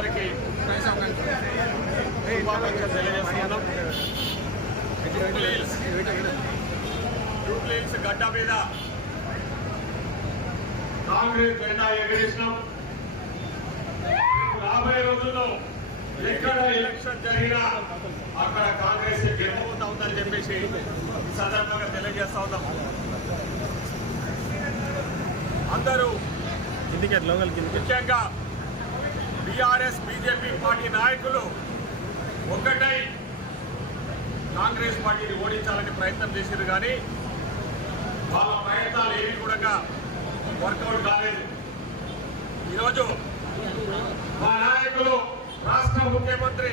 అందరికీ శుభాకాంక్షలు తెలియజేస్తున్నాను. గడ్డ మీద కాంగ్రెస్ జెండా ఎగరేసినాం. రాబోయే రోజుల్లో ఎక్కడ ఎలక్షన్ జరిగినా అక్కడ కాంగ్రెస్ గెలవబోతుందని చెప్పేసి ఈ సందర్భంగా తెలియజేస్తా ఉన్నాం. అందరూ ముఖ్యంగా బీఆర్ఎస్ బీజేపీ పార్టీ నాయకులు ఒక్కటై కాంగ్రెస్ పార్టీని ఓడించాలని ప్రయత్నం చేశారు కానీ వాళ్ళ ప్రయత్నాలు ఏవి కూడా వర్కౌట్ కాలేదు. ఈరోజు మా నాయకులు రాష్ట్ర ముఖ్యమంత్రి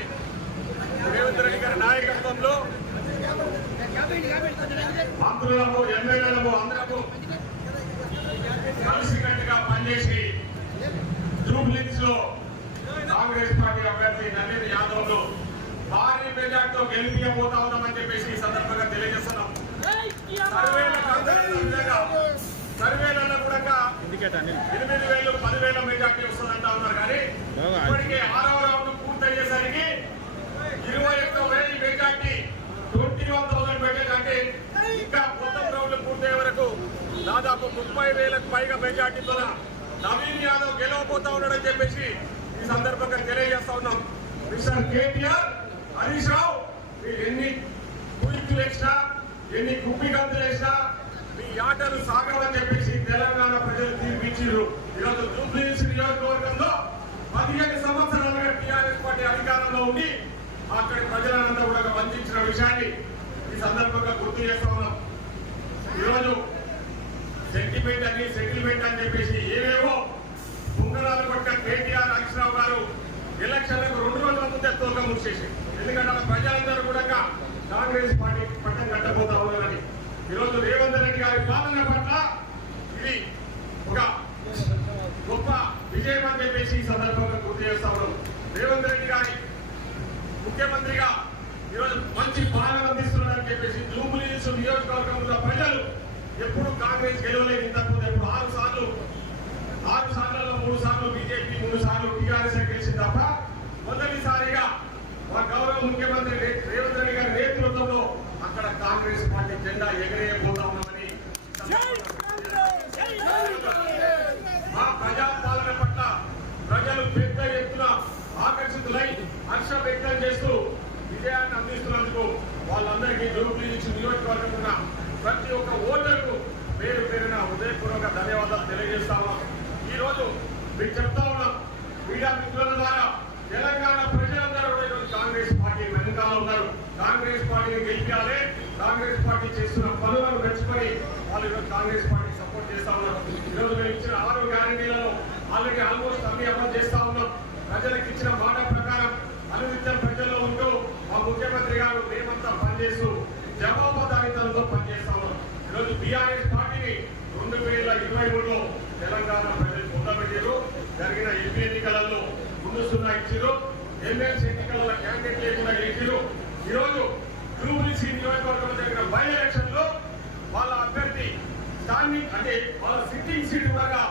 రేవంత్ రెడ్డి గారి నాయకత్వంలో మంత్రులకు ఎమ్మెల్యేలకు అందరకు కలిసికట్టుగా పనిచేసి జూబ్లీస్లో కాంగ్రెస్ పార్టీ అభ్యర్థి నవీన్ యాదవ్ను భారీ మెజార్టీతో గెలిపించబోతా ఉన్నామని చెప్పేసి ఈ సందర్భంగా తెలియజేస్తున్నాం. సర్వేలలో కూడా ఎనిమిది వేలు పదివేల మెజార్టీ వస్తుందంటా ఉన్నారు. కానీ. ఇప్పటికే ఆరవ రౌండ్ పూర్తయ్యేసరికి ఇరవై ఒక్క వేల majority twenty one thousand majority అంటే ఇంకా మొత్తం రౌండ్ పూర్తయ్యే వరకు దాదాపు ముప్పై వేలకు పైగా మెజార్టీతో నవీన్ యాదవ్ గెలవబోతా ఉన్నాడని చెప్పేసి ఈ సందర్భంగా తెలియజేస్తా ఉన్నాం. మిస్టర్ కేటీఆర్ హరీష్ రావు మీరు ఎన్ని కుయిక్కులు వేసినా ఎన్ని కుప్పి గంతులు వేసినా మీ ఆటలు సాగవని చెప్పేసి తెలంగాణ ప్రజలు తీర్పిచ్చిర్రు ఈరోజు జూబ్లీహిల్స్ నియోజకవర్గంలో పదిహేను సంవత్సరాలుగా టీఆర్ఎస్ పార్టీ అధికారంలో ఉండి అక్కడి ప్రజలంతా కూడా వంచిన విషయాన్ని ఈ సందర్భంగా గుర్తు చేస్తా ఉన్నాం. ఈరోజు సెంటిమెంట్ అని సెటిల్మెంట్ అని చెప్పేసి ఏవేవో ఉంగరాలు కొట్టిన కేటీఆర్ అక్షరావు గారు ఎలక్షన్లకు రెండు రోజుల ముందే తోక మూసేసి ఎందుకంటే అలా ప్రజలందరూ కూడా కాంగ్రెస్ పార్టీ పట్టం కట్టబోతా ఉన్నారని. ఈరోజు రేవంత్ రెడ్డి గారి పాలన పట్ల ఇది ఒక గొప్ప విజయం అని చెప్పేసి ఈ సందర్భంగా గుర్తు చేస్తా ఉన్నాం. రేవంత్ రెడ్డి గారి ముఖ్యమంత్రిగా ఈరోజు మంచి పాలన అందిస్తున్నారని చెప్పేసి జూబ్లీహిల్స్ నియోజకవర్గంలో ప్రజలు ఎప్పుడు కాంగ్రెస్ గెలవలేదు ఇంతకుముందు. ఎప్పుడు ఆరు సార్లు ఆరు సార్లలో మూడు సార్లు బీజేపీ మూడు సార్లు టీఆర్ఎస్ గెలిచింది తప్ప మొదటిసారిగా మా గౌరవ ముఖ్యమంత్రి రేవంత్ రెడ్డి గారి నేతృత్వంలో అక్కడ కాంగ్రెస్ పార్టీ జెండా ఎగరేయబోతా ఉన్నామని మా ప్రజాపాలన పట్ల ప్రజలు పెద్ద ఎత్తున ఆకర్షితులై హర్ష వ్యక్తం చేస్తూ విజయాన్ని అందిస్తున్నందుకు వాళ్ళందరికీ జూబ్లీ నియోజకవర్గం ఉన్న ప్రతి ఒక్క ఓటర్కు పేరు పేరున హృదయపూర్వక ధన్యవాదాలు తెలియజేస్తాము ఈ రోజు మీకు చెప్తా ఉన్నాం మీడియా మిత్రుల ద్వారా తెలంగాణ ప్రజలందరూ కూడా ఈరోజు కాంగ్రెస్ పార్టీ వెనకాల ఉన్నారు. కాంగ్రెస్ పార్టీని గెలిపాలి కాంగ్రెస్ పార్టీ చేస్తున్న పనులను మెచ్చుకొని వాళ్ళు ఈరోజు కాంగ్రెస్ పార్టీ సపోర్ట్ చేస్తా ఉన్నారు. ఈరోజు మేము ఇచ్చిన ఆరు గ్యారంటీలను ఆల్రెడీ ఆల్మోస్ట్ అన్ని అమలు చేస్తా ఉన్నాం. ప్రజలకు ఇచ్చిన మాట ప్రకారం అనునిత్యం ప్రజల్లో ఉంటూ మా ముఖ్యమంత్రి గారు మేమంతా పనిచేస్తూ జవాబుదారీతనంతో పనిచేస్తా ఉన్నాం. ఈరోజు బీఆర్ఎస్ పార్టీని రెండు వేల ఇరవై మూడులో తెలంగాణ ప్రజలు జరిగిన ఎంపీ ఎన్నికలలో ముందు సున్నా ఇచ్చారు. ఎమ్మెల్సీ ఎన్నికల క్యాండిడేట్ లేకుండా గెలిచారు ఈరోజు జూబ్లీసీ నియోజకవర్గంలో జరిగిన బై ఎలక్షన్లో వాళ్ళ అభ్యర్థి స్టాండింగ్ అంటే వాళ్ళ సిట్టింగ్ సీట్ కూడా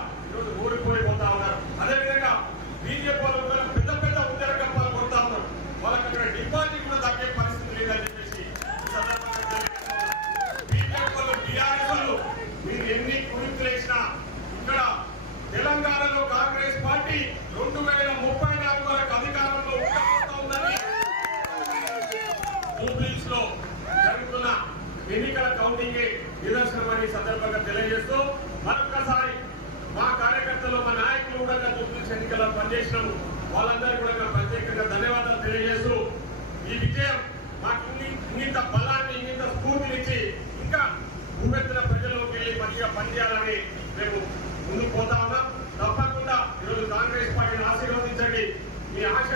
మరొక్కసారి మా కార్యకర్తలు మా నాయకులు కూడా చూపించి ఎన్నికల్లో పనిచేసినాము. వాళ్ళందరికీ కూడా మేము ప్రత్యేకంగా ధన్యవాదాలు తెలియజేస్తూ ఈ విజయం మాకు ఇంత బలాన్ని ఇంత స్ఫూర్తినిచ్చి ఇంకా భూమెత్తిన ప్రజల్లోకి వెళ్ళి మంచిగా పనిచేయాలని మేము ముందుకు పోతా ఉన్నాం. తప్పకుండా ఈరోజు కాంగ్రెస్ పార్టీని ఆశీర్వదించండి. మీ ఆశ